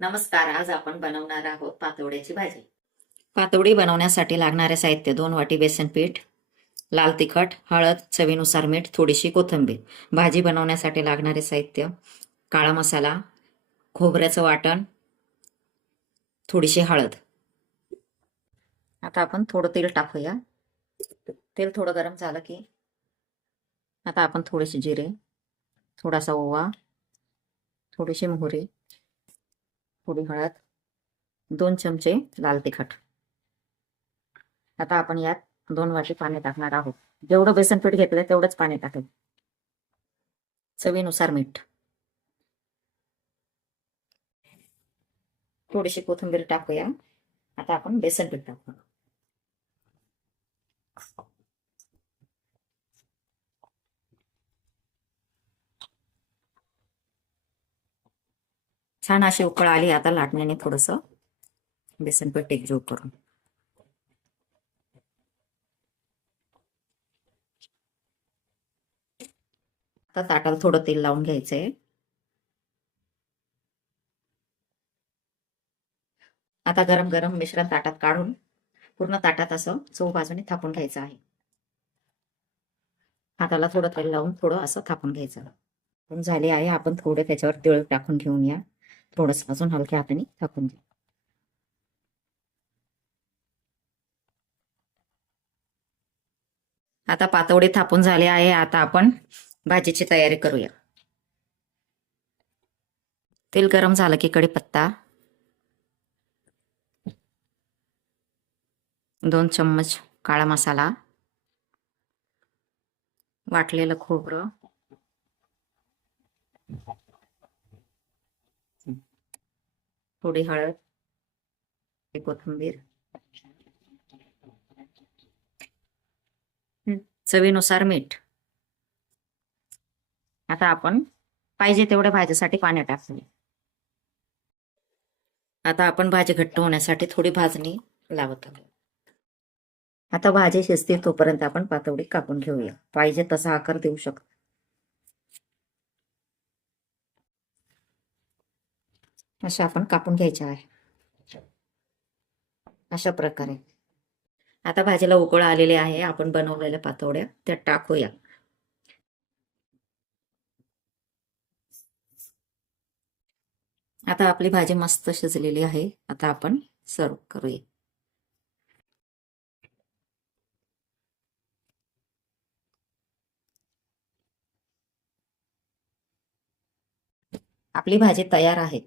नमस्कार आज आपण बनवणार आहोत पातोड्याची भाजी. पातोडी बनवण्यासाठी लागणारे साहित्य दोन वाटी बेसन पीठ लाल तिखट हळद चवीनुसार मीठ थोडीशी कोथिंबीर. भाजी बनवण्यासाठी लागणारे साहित्य काळा मसाला खोबऱ्याचं वाटण थोडीशी हळद. आता आपण थोडं तेल टाकूया. तेल थोडं गरम झालं की आता आपण थोडेसे जिरे थोडासा ओवा थोडीशी मोहरी थोडी हळद दोन चमचे लाल तिखट. आता आपण यात दोन वाटी पाणी टाकणार आहोत. जेवढं बेसन पीठ घेतलं तेवढंच पाणी टाकेल चवीनुसार मीठ. थोडीशी कोथिंबीर टाकूया. आता आपण बेसन पीठ टाकू छान अशी उकळ आली आता लाटण्याने थोडस बेसन पीठ एकजीव करून. आता ताटाला थोडं तेल लावून घ्यायचंय. आता गरम गरम मिश्रण ताटात काढून पूर्ण ताटात असं चव बाजूने थापून घ्यायचं आहे. हाताला थोडं तेल लावून थोडं असं थापून घ्यायचं. झाले आहे आपण थोडं त्याच्यावर तिळ टाकून घेऊन या. थोडस अजून हलक्या हाताने थापून घ्या. आता पातवडे थापून झाले आहे. आता आपण भाजीची तयारी करूया. तेल गरम झालं की कढीपत्ता. दोन चम्मच काळा मसाला. वाटलेलं खोबरं. थोडी हळद कोथिंबीर चवीनुसार मीठ. आता आपण पाहिजे तेवढ्या भाजीसाठी पाणी टाकले आता आपण भाजी घट्ट होण्यासाठी थोडी भाजणी लावत आहोत. आता भाजी शिजतील तोपर्यंत आपण पातवडी कापून घेऊया. पाहिजे तसा आकार देऊ शकतो. अशा आपण कापून घ्यायच्या आहे. अशा प्रकारे. आता भाजीला उकळ आलेली आहे. आपण बनवलेल्या पातोड्या त्या टाकूया. आता आपली भाजी मस्त शिजलेली आहे. आता आपण सर्व करूया. आपली भाजी तयार आहे.